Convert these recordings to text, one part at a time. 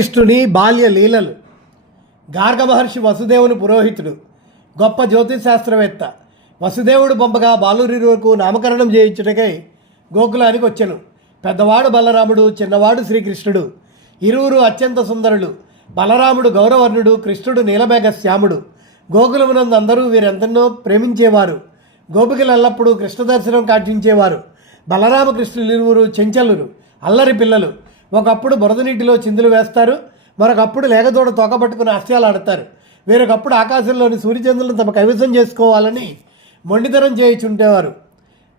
కృష్ణుని బాల్య లీలలు. గార్గ మహర్షి వసుదేవుని పురోహితుడు, గొప్ప జ్యోతిశాస్త్రవేత్త. వసుదేవుడు పంపగా బాలురిరువుకు నామకరణం చేయించుటకై గోకులానికి వచ్చెను. పెద్దవాడు బలరాముడు, చిన్నవాడు శ్రీకృష్ణుడు. ఇరువురు అత్యంత సుందరులు. బలరాముడు గౌరవర్ణుడు, కృష్ణుడు నీలమేఘ శ్యాముడు. గోకులమునందు అందరూ వీరెంతనో ప్రేమించేవారు. గోపికలు ఎల్లప్పుడూ కృష్ణ దర్శనం కాటించేవారు. బలరామకృష్ణులు ఇరువురు చెంచలురు, అల్లరి పిల్లలు. ఒకప్పుడు బురద నీటిలో చిందులు వేస్తారు, మరొకప్పుడు లేగదోడ తోకబట్టుకుని హాస్యాలు ఆడతారు. వేరొకప్పుడు ఆకాశంలోని సూర్యచంద్రులను తమ కైవసం చేసుకోవాలని మొండితనం చేయించుంటేవారు.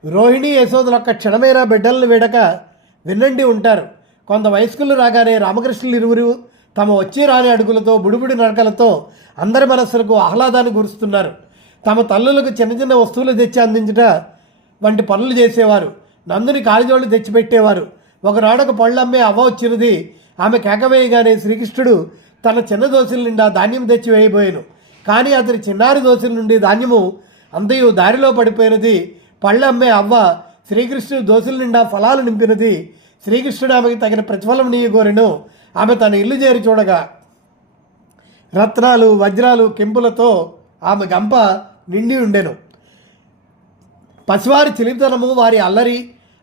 రోహిణి యశోదలొక్క క్షణమైనా బిడ్డలను వీడక విన్నండి ఉంటారు. కొంత వయస్కులు రాగానే రామకృష్ణులు ఇరువురు తమ వచ్చి రాని అడుగులతో, బుడిబుడి నడకలతో అందరి మనస్సులకు ఆహ్లాదాన్ని కురుస్తున్నారు. తమ తల్లులకు చిన్న చిన్న వస్తువులు తెచ్చి అందించట వంటి పనులు చేసేవారు. నందుని కాలిజోళ్ళు తెచ్చిపెట్టేవారు. ఒకనాడొక పళ్ళు అమ్మే అవ్వ వచ్చినది. ఆమె కేకవేయగానే శ్రీకృష్ణుడు తన చిన్న దోశల నిండా ధాన్యం తెచ్చి వేయబోయాను. కానీ అతని చిన్నారి దోశల నుండి ధాన్యము అంతయు దారిలో పడిపోయినది. పళ్ళు అమ్మే అవ్వ శ్రీకృష్ణుడు దోశల నిండా ఫలాలు నింపినది. శ్రీకృష్ణుడు ఆమెకి తగిన ప్రతిఫలం నీయగోరెను. ఆమె తన ఇల్లు చేరి చూడగా రత్నాలు, వజ్రాలు, కెంపులతో ఆమె గంప నిండి ఉండెను. పసివారి చిలితనము, వారి అల్లరి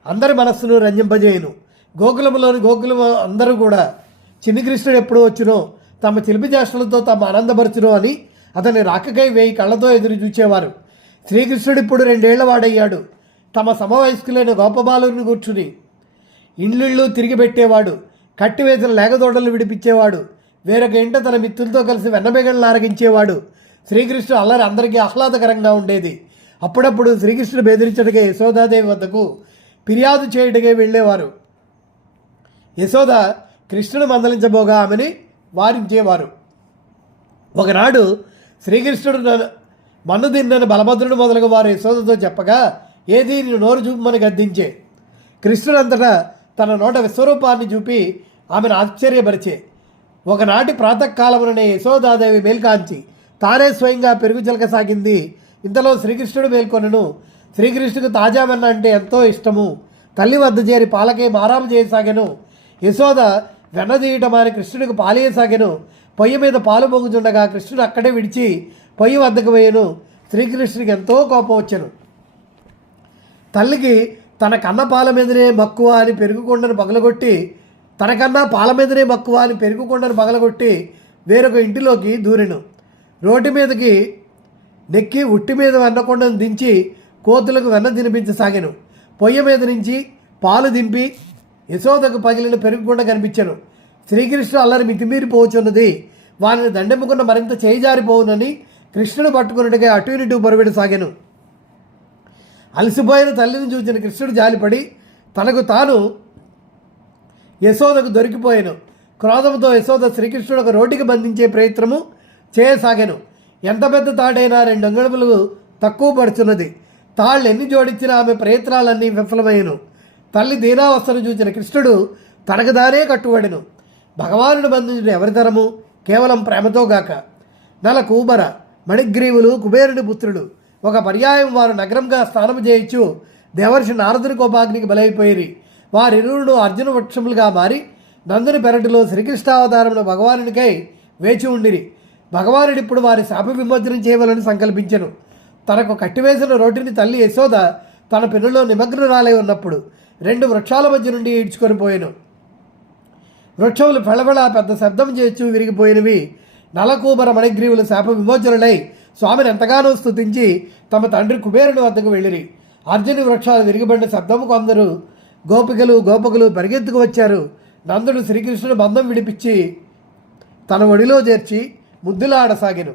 అందరి మనస్సును రంజింపజేయును. గోకులములోని గోకులము అందరూ కూడా చిన్ని కృష్ణుడు ఎప్పుడు వచ్చునో, తమ చిలిపి చేష్టలతో తమ ఆనందపరచునో అని అతని రాకకై 1000 కళ్ళతో ఎదురు చూచేవారు. శ్రీకృష్ణుడు ఇప్పుడు 2 ఏళ్ల వాడయ్యాడు. తమ సమవయస్కులైన గోపబాలుని కూర్చుని ఇండ్లిళ్ళు తిరిగి పెట్టేవాడు. కట్టివేసిన లేగదోడలు విడిపించేవాడు. వేరొక ఇంట తన మిత్రులతో కలిసి వెన్నబెగలను ఆరగించేవాడు. శ్రీకృష్ణుడు అల్లరి అందరికీ ఆహ్లాదకరంగా ఉండేది. అప్పుడప్పుడు శ్రీకృష్ణుడు బెదిరించటకే యశోదాదేవి వద్దకు ఫిర్యాదు చేయుటకే వెళ్ళేవారు. యశోద కృష్ణుడు మందలించబోగా ఆమెని వారించేవారు. ఒకనాడు శ్రీకృష్ణుడు మన్ను తిన్నని బలభద్రుడు మొదలగు వారు యశోదతో చెప్పగా, ఏది నేను నోరు చూపమని గద్దించే. కృష్ణుడు అంతటా తన నోట విశ్వరూపాన్ని చూపి ఆమెను ఆశ్చర్యపరిచే. ఒకనాటి ప్రాతకాలముననే యశోదాదేవి మేల్కాంచి తానే స్వయంగా పెరుగు చిలకసాగింది. ఇంతలో శ్రీకృష్ణుడు మేల్కొనెను. శ్రీకృష్ణుడికి తాజా వెన్న అంటే ఎంతో ఇష్టము. తల్లి వద్ద చేరి పాలకే మారాము చేయసాగెను. యశోద వెన్న తీయటమాని కృష్ణుడికి పాలేయసాగెను. పొయ్యి మీద పాలు పొంగుచుండగా కృష్ణుడు అక్కడే విడిచి పొయ్యి వద్దకు వేయను. శ్రీకృష్ణుడికి ఎంతో కోపం వచ్చెను. తల్లికి తన కన్న పాల మీదనే మక్కువ అని పెరుగుకొండను పగలగొట్టి వేరొక ఇంటిలోకి దూరెను. రోడ్డు మీదకి నెక్కి ఉట్టి మీద వెన్నకొండను దించి కోతులకు వెన్న తినిపించసాగాను. పొయ్యి మీద నుంచి పాలు దింపి యశోదకు పగిలిన పెరుగుకొండ కనిపించాను. శ్రీకృష్ణుడు అల్లరి మితిమీరిపోవచ్చున్నది. వారిని దండెమ్ముకున్న మరింత చేయిజారిపోవునని కృష్ణుడు పట్టుకున్నట్టుగా అటు ఇటు బరువెడసాగాను. అలసిపోయిన తల్లిని చూసిన కృష్ణుడు జాలిపడి తనకు తాను యశోదకు దొరికిపోయాను. క్రోధంతో యశోద శ్రీకృష్ణుడు ఒక రోడ్డుకి బంధించే ప్రయత్నము చేయసాగాను. ఎంత పెద్ద తాడైనా 2 అంగుళములు తక్కువ పడుచున్నది. తాళ్ళు ఎన్ని జోడించినా ఆమె ప్రయత్నాలన్నీ విఫలమయ్యను. తల్లి దీనావస్థను చూసిన కృష్ణుడు తనకు దానే కట్టుబడెను. భగవానుడు బంధించిన ఎవరి తరము కేవలం ప్రేమతో గాక. నల కూబర మణిగ్రీవులు కుబేరుని పుత్రుడు. ఒక పర్యాయం వారు నగరంగా స్నానము చేయించు దేవర్షి నారదుని కోపాగ్నికి బలైపోయిరి. వారిరువురు అర్జున వృక్షములుగా మారి నందుని పెరటిలో శ్రీకృష్ణావతారమున భగవానునికై వేచి ఉండిరి. భగవానుడిప్పుడు వారి శాప విమోచనం చేయవాలని సంకల్పించెను. తనకు కట్టివేసిన రోటిని తల్లి యశోద తన పెనులో నిమగ్నురాలై ఉన్నప్పుడు 2 వృక్షాల మధ్య నుండి ఈడ్చుకొని పోయాను. వృక్షములు ఫెళఫెళ పెద్ద శబ్దం చేస్తూ విరిగిపోయినవి. నలకూబర మణిగ్రీవులు శాప విమోచనులై స్వామిని ఎంతగానో స్తుతించి తమ తండ్రి కుబేరుని వద్దకు వెళ్ళిరి. అర్జుని వృక్షాలు విరిగిపడిన శబ్దముకు అందరూ గోపకులు పరిగెత్తుకు వచ్చారు. నందుడు శ్రీకృష్ణుడు బంధం విడిపించి తన ఒడిలో చేర్చి ముద్దులాడసాగెను.